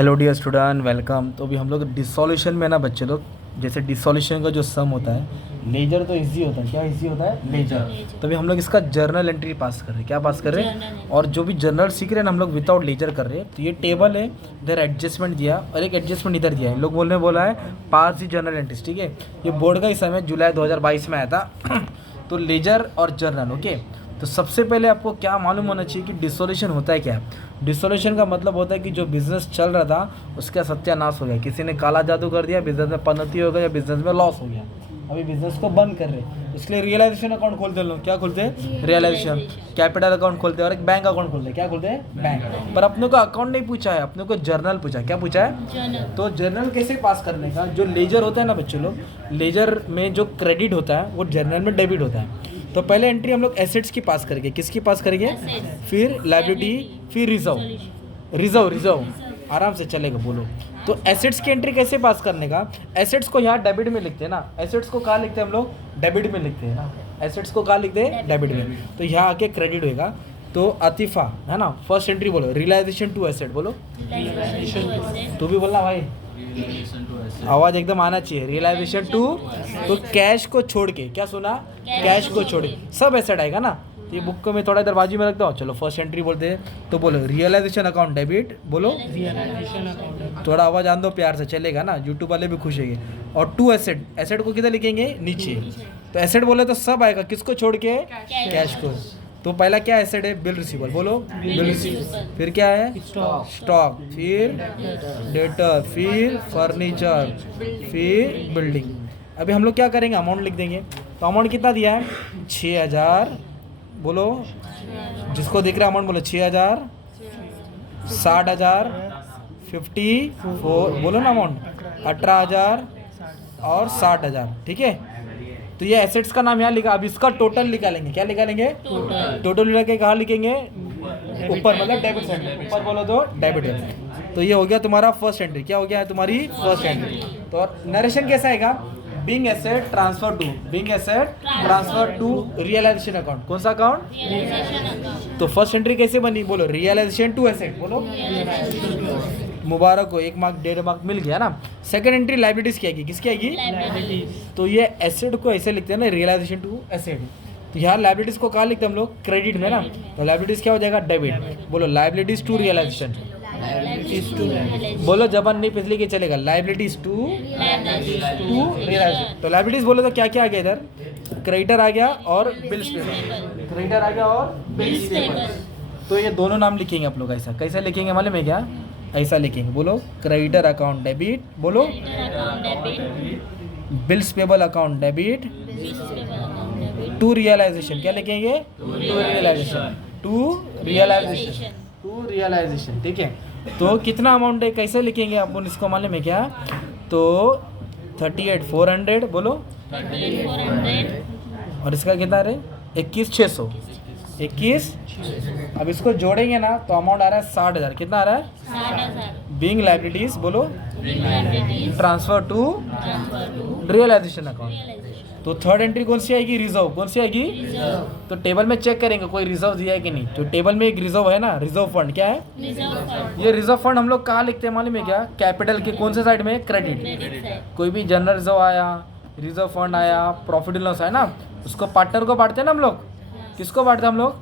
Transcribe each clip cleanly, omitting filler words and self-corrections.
Hello dear student, welcome. तो अभी हम लोग डिसोल्यूशन में ना बच्चे लोग, जैसे डिसोल्यूशन का जो सम होता है लेजर, तो इजी होता है। क्या इजी होता है? लेजर। तो अभी हम लोग इसका जर्नल एंट्री पास कर रहे हैं। क्या पास कर रहे हैं? और जो भी जर्नल सीख रहे हैं ना हम लोग विदाउट लेजर कर रहे हैं। तो ये टेबल है, इधर एडजस्टमेंट दिया और एक एडजस्टमेंट इधर दिया है। लोग बोला है पास दी जर्नल एंट्रीज। ठीक है, ये बोर्ड का ही समय जुलाई 2022 में आया था। तो लेजर और जर्नल, ओके। तो सबसे पहले आपको क्या मालूम होना चाहिए कि डिसोल्यूशन होता है क्या। डिसोल्यूशन का मतलब होता है कि जो बिजनेस चल रहा था उसका सत्यानाश हो गया, किसी ने काला जादू कर दिया, बिजनेस में पनौती हो गया या बिजनेस में लॉस हो गया। अभी बिजनेस को बंद कर रहे हैं, इसलिए रियलाइजेशन अकाउंट खोलते हैं लोग। क्या खोलते हैं? रियलाइजेशन। कैपिटल अकाउंट खोलते हैं और एक बैंक अकाउंट खोलते हैं। क्या खोलते हैं? बैंक। पर अपने को अकाउंट नहीं पूछा है, अपने को जर्नल पूछा। क्या पूछा है? तो जर्नल कैसे पास करने का, जो लेजर होता है ना बच्चों लोग, लेजर में जो क्रेडिट होता है वो जर्नल में डेबिट होता है। तो पहले एंट्री हम लोग एसेट्स की पास करेंगे। किसकी पास करेंगे? फिर लायबिलिटी, फिर रिजर्व। आराम से चलेगा, बोलो। तो एसेट्स की एंट्री कैसे पास करने का? एसेट्स को यहाँ डेबिट में लिखते हैं ना। एसेट्स को कहाँ लिखते हैं हम लोग? डेबिट में लिखते हैं ना। एसेट्स को कहाँ लिखते हैं? डेबिट में। तो यहाँ आके क्रेडिट होएगा। तो अतीफा है ना, फर्स्ट एंट्री बोलो, रियलाइजेशन टू एसेट बोलो। तू भी बोलना भाई, आवाज एकदम आना चाहिए। रियलाइजेशन टू, तो कैश को छोड़ के, क्या सुना? कैश को छोड़ के सब एसेट आएगा ना। ये बुक को मैं थोड़ा इधर बाजू में रखता हूँ। चलो फर्स्ट एंट्री बोलते हैं, तो बोलो रियलाइजेशन अकाउंट डेबिट बोलो। थोड़ा आवाज आन दो प्यार से, चलेगा ना, यूट्यूब वाले भी खुश होंगे। और टू एसेट, एसेट को किधर लिखेंगे? नीचे। तो एसेट बोले तो सब आएगा, किसको छोड़ के? कैश को। तो पहला क्या एसेट है? बिल रिसीवर बोलो। Bill receiver. फिर क्या है? स्टॉक। फिर डेटर, फिर फर्नीचर, फिर बिल्डिंग। अभी हम लोग क्या करेंगे? अमाउंट लिख देंगे। तो अमाउंट कितना दिया है? 6000 बोलो। जिसको दिख रहा है अमाउंट बोलो। 6000, 60,000, 54 बोलो ना अमाउंट, 18,000 और 60,000। ठीक है, तो ये एसेट्स का नाम यहाँ लिखा। अब इसका टोटल निकालेंगे। क्या निकालेंगे? टोटल निकाल के कहाँ लिखेंगे? ऊपर, मतलब डेबिट साइड ऊपर बोलो तो डेबिट है। तो ये हो गया तुम्हारा फर्स्ट एंट्री। क्या हो गया तुम्हारी फर्स्ट एंट्री? तो नरेशन कैसा आएगा? Being asset transfer to, being asset transfer to realisation account. कौन सा अकाउंट? तो फर्स्ट एंट्री कैसे बनी बोलो? रियलाइजेशन टू एसेट बोलो। मुबारक हो, 1 मार्क 1.5 मार्क मिल गया ना। सेकंड एंट्री लायबिलिटीज की आएगी। किसकी आएगी? तो ये एसेट को ऐसे लिखते हैं ना, रियलाइजेशन टू एसेट। तो यहाँ लायबिलिटीज को कहाँ लिखते हैं हम लोग? क्रेडिट में ना। तो लायबिलिटीज क्या हो जाएगा? डेबिट बोलो। लायबिलिटीज टू रियलाइजेशन बोलो। जबान नहीं पिछली के चलेगा। Liabilities to realisation. तो लायबिलिटीज बोलो तो क्या क्या आ गया इधर? क्रेडिटर आ गया और बिल्स पेबल। क्रेडिटर आ गया और बिल्स पेबल। तो ये दोनों नाम लिखेंगे आप लोग। ऐसा कैसे लिखेंगे मालूम है क्या? ऐसा लिखेंगे बोलो। क्रेडिटर अकाउंट डेबिट बोलो। Bills payable account debit to realisation. क्या लिखेंगे? To realisation, to realisation, to realisation. ठीक है, तो कितना अमाउंट है कैसे लिखेंगे अपन इसको मालूम है क्या? तो 38,400 बोलो। और इसका कितना रहे? 21,600। 21। अब इसको जोड़ेंगे ना तो अमाउंट आ रहा है 60,000। कितना आ रहा है? 60,000। बीइंग लायबिलिटीज बोलो। Transfer to realisation account. तो थर्ड एंट्री कौन सी आएगी? रिजर्व। कौन सी आएगी? तो टेबल में चेक करेंगे कोई रिजर्व दिया है कि नहीं। तो टेबल में एक रिजर्व है ना, रिजर्व फंड। क्या है? ये रिजर्व फंड हम लोग कहाँ लिखते हैं मालूम है क्या? कैपिटल के कौन से साइड में? क्रेडिट। कोई भी जनरल रिजर्व आया, रिजर्व फंड आया, प्रॉफिट एंड लॉस आया ना, उसको पार्टनर को बांटते हैं ना हम लोग। किसको बांटते हैं हम लोग?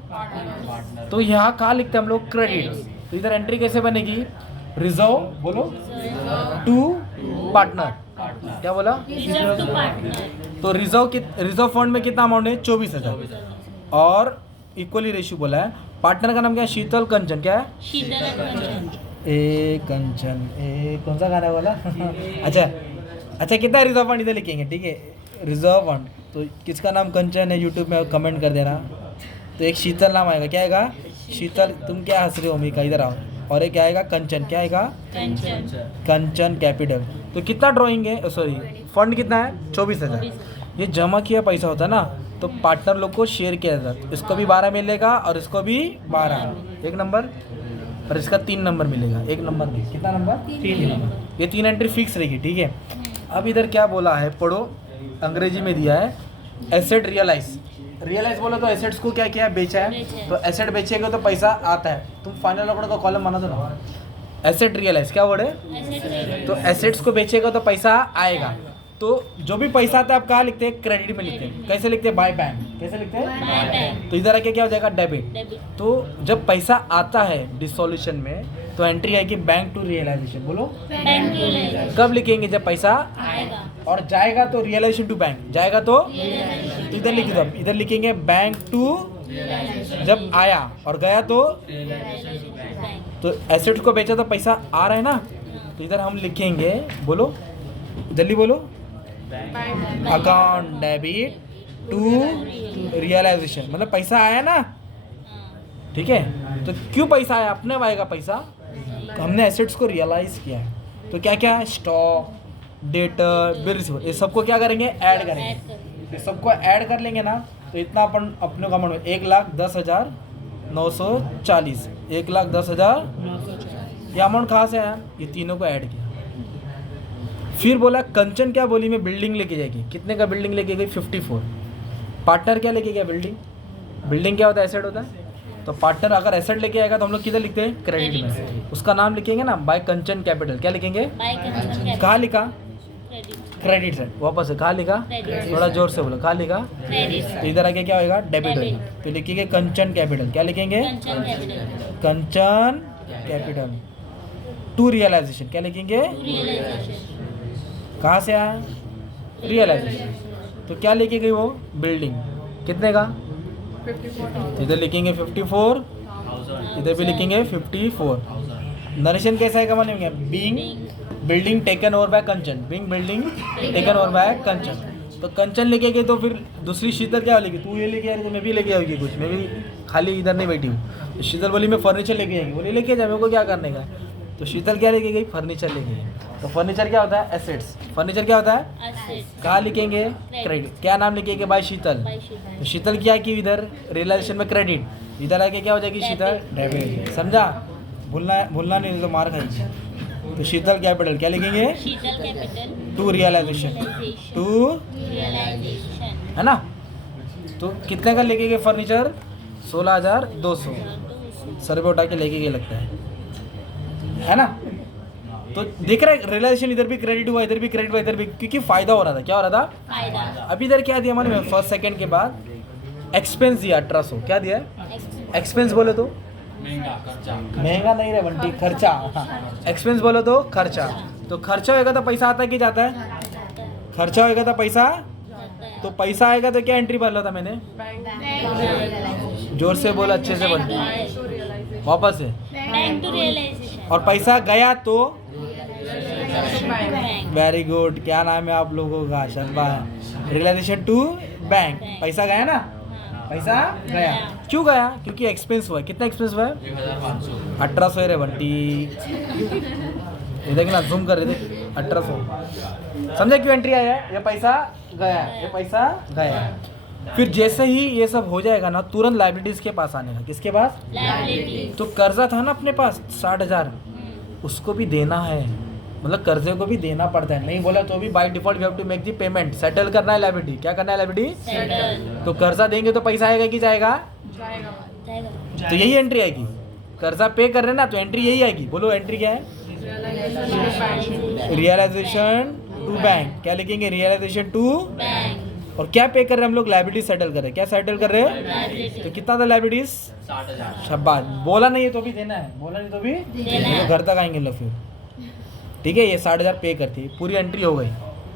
तो यहाँ कहाँ लिखते हैं हम लोग? क्रेडिट। तो इधर एंट्री कैसे बनेगी? रिजर्व बोलो टू पार्टनर। क्या बोला? तो रिजर्व फंड में कितना अमाउंट है? 24,000। और इक्वली रेशियो बोला है। पार्टनर का नाम क्या है? शीतल कंचन। क्या है? ए कंचन, ए कौन सा गाना बोला? अच्छा कितना रिजर्व फंड इधर लिखेंगे? ठीक है, रिजर्व फंड। तो किसका नाम कंचन है यूट्यूब में कमेंट कर देना। तो एक शीतल नाम आएगा। क्या आएगा? शीतल। तुम क्या हंस रहे हो मीका? इधर आओ। और एक क्या आएगा? कंचन। क्या आएगा? कंचन कैपिटल। तो कितना ड्रॉइंग है? सॉरी, फंड कितना है? 24,000। ये जमा किया पैसा होता है ना, तो पार्टनर लोग को शेयर किया जाता है। इसको भी 12 मिलेगा और इसको भी 12, 1 नंबर। और इसका 3 नंबर मिलेगा। 1 नंबर नहीं, कितना नंबर? 3 नंबर। ये 3 एंट्री फिक्स रहेगी। ठीक है, अब इधर क्या बोला है पढ़ो, अंग्रेजी में दिया है एसेट रियलाइज। रियलाइज बोलो तो एसेट्स को क्या किया? बेचा है। तो एसेट बेचेगा तो पैसा आता है। तुम फाइनल अकाउंट का कॉलम बना दो ना। एसेट रियलाइज, क्या वर्ड है? तो एसेट्स को बेचेगा तो पैसा आएगा। तो जो भी पैसा आता है आप कहाँ लिखते हैं? क्रेडिट में लिखते हैं। कैसे लिखते हैं? By bank. कैसे लिखते हैं? तो इधर आके क्या हो जाएगा? डेबिट। तो जब पैसा आता है डिसोल्यूशन में तो एंट्री आएगी बैंक टू रियलाइजेशन। बोलो कब लिखेंगे? जब पैसा आएगा। और जाएगा तो रियलाइजेशन टू बैंक, जाएगा तो इधर लिख दो। इधर लिखेंगे बैंक टू जब आया, और गया तो एसेट को बेचा तो पैसा आ रहा है ना, तो इधर हम लिखेंगे, बोलो जल्दी बोलो, अकाउंट डेबिट टू रियलाइजेशन, मतलब पैसा आया ना, ठीक है। तो क्यों पैसा आया? अपने आएगा पैसा, तो हमने एसेट्स को रियलाइज किया है। तो क्या क्या है? स्टॉक, डेटर, बिल रिसीवेबल, ये सबको क्या करेंगे? ऐड करेंगे। ये सबको ऐड कर लेंगे ना, तो इतना अपन अपने अकाउंट में 1,10,940, 1,10,000 ये अमाउंट कहाँ से आया? ये तीनों को ऐड किया। फिर बोला कंचन क्या बोली? मैं बिल्डिंग लेके जाएगी। कितने का बिल्डिंग लेके गई? 54। पार्टनर क्या लेके गया? बिल्डिंग। बिल्डिंग क्या होता है? एसेट होता है। तो पार्टनर अगर एसेट लेके आएगा तो हम लोग किधर लिखते हैं? क्रेडिट में। उसका नाम लिखेंगे ना, बाय कंचन कैपिटल। क्या लिखेंगे? कहाँ लिखा? क्रेडिट से। वापस कहाँ लिखा? थोड़ा जोर से बोलो, कहाँ लिखा? तो इधर आके क्या होगा? डेबिट होगा। तो लिखेंगे कंचन कैपिटल। क्या लिखेंगे? कंचन कैपिटल टू रियलाइजेशन। क्या लिखेंगे? कहाँ से आया? रियलाइजेशन। तो क्या लेके गई वो? बिल्डिंग। कितने का? 54। इधर लिखेंगे 54, इधर भी लिखेंगे 54। नरेशन कैसा है मानेंगे? Being building taken over by Kanchan, being building taken over by Kanchan. तो कंचन लेके गए तो फिर दूसरी शीतल क्या लेगी? तू ये लेके आ रही तो मैं भी लेके आऊँगी कुछ, मैं भी खाली इधर नहीं बैठी हूँ। तो शीतल बोली मैं फर्नीचर लेके आएंगी। बोली लेके जा, मेरे को क्या करने का। तो शीतल क्या लेके गई? फर्नीचर लेके गई। तो फर्नीचर क्या होता है? एसेट्स। फर्नीचर क्या होता है? कहाँ लिखेंगे? क्रेडिट। क्या नाम लिखेंगे? बाय शीतल। तो शीतल क्या की? इधर रियलाइजेशन में क्रेडिट, इधर आके क्या हो जाएगी? शीतल डेबिट। समझा? भूलना नहीं तो मार खाएगी। तो शीतल कैपिटल क्या लिखेंगे? टू रियलाइजेशन, है ना। तो कितने का लेके गए फर्नीचर? 16,200। सर पे उठा के लेके गए लगता है ना। तो देख रहे हैं रियलाइजेशन, इधर भी क्रेडिट हुआ, इधर भी क्रेडिट हुआ, इधर भी, क्योंकि फायदा हो रहा था। क्या हो रहा था? फायदा। अभी इधर क्या दिया हमारे में? फर्स्ट सेकंड के बाद एक्सपेंस दिया 1800। क्या दिया? एक्सपेंस बोले तो महंगा नहीं रे बंटी, खर्चा। एक्सपेंस बोलो तो खर्चा। तो खर्चा होएगा तो पैसा आता है कि जाता है? खर्चा होएगा तो पैसा, तो पैसा आएगा तो क्या एंट्री भर लो था मैंने? जोर से बोलो, अच्छे से बोलो, वापस से। और पैसा गया तो वेरी गुड। क्या नाम है आप लोगों का? शाबाश। Realisation to bank. पैसा गया ना, पैसा गया। क्यों गया? क्योंकि एक्सपेंस हुआ है। कितना एक्सपेंस हुआ है? 1800 रे बंटी। ये देखना, जूम कर रहे थे, 1800। समझे क्यों एंट्री आया है? ये पैसा गया, ये पैसा गया। फिर जैसे ही ये सब हो जाएगा ना, तुरंत लाइबिलिटीज के पास आने का। किसके पास? तो कर्जा था ना अपने पास 60,000, उसको भी देना है, मतलब कर्जे को भी देना पड़ता है। नहीं बोला तो भी by default we have to make the payment, settle करना है लायबिलिटी। क्या करना है? लायबिलिटी। तो कर्जा देंगे तो पैसा आएगा कि जाएगा? तो यही एंट्री आएगी। कर्जा पे कर रहे हैं ना, तो एंट्री यही आएगी। बोलो एंट्री क्या है? Realisation to bank. क्या लिखेंगे? Realisation to bank. और क्या पे कर रहे हैं हम लोग? लायबिलिटी सेटल कर रहे हैं। क्या सेटल कर रहे हैं? तो कितना था लायबिलिटीज? 60,000। शाबाश। बोला नहीं है तो भी देना है, बोला नहीं तो भी देना है। तो घर तक आएंगे लोग फिर, ठीक है। ये 60,000 पे करती है, पूरी एंट्री हो गई,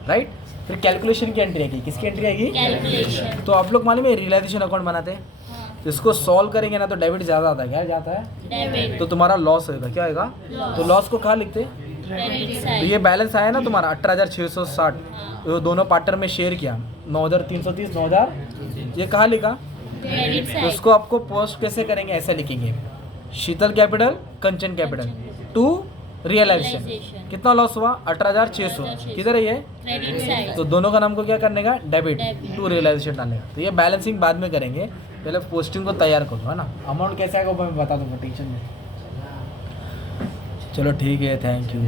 राइट। फिर कैलकुलेशन की एंट्री आएगी। किसकी एंट्री आएगी? तो आप लोग मालूम है रियलाइजेशन अकाउंट बनाते हैं, तो इसको सॉल्व करेंगे ना तो डेबिट ज़्यादा आता है। क्या जाता है? डेबिट। तो तुम्हारा लॉस होगा। क्या होगा? तो लॉस को कहाँ लिखते? तो ये बैलेंस आया ना तुम्हारा 18,660, तो दोनों पार्टनर में शेयर किया, 9,330, 9,000, ये कहाँ लिखा? तो उसको आपको पोस्ट कैसे करेंगे? ऐसे लिखेंगे, Sheetal capital, Kanchan capital to realization. कितना लॉस हुआ? 18,600। किधर है ये? तो दोनों का नाम को क्या करने का? डेबिट टू रियलाइजेशन डालने का। तो ये बैलेंसिंग बाद में करेंगे, पहले पोस्टिंग को तैयार करो, है ना। अमाउंट कैसे आएगा वो मैं बता दूंगा, टेंशन में। चलो ठीक है, थैंक यू।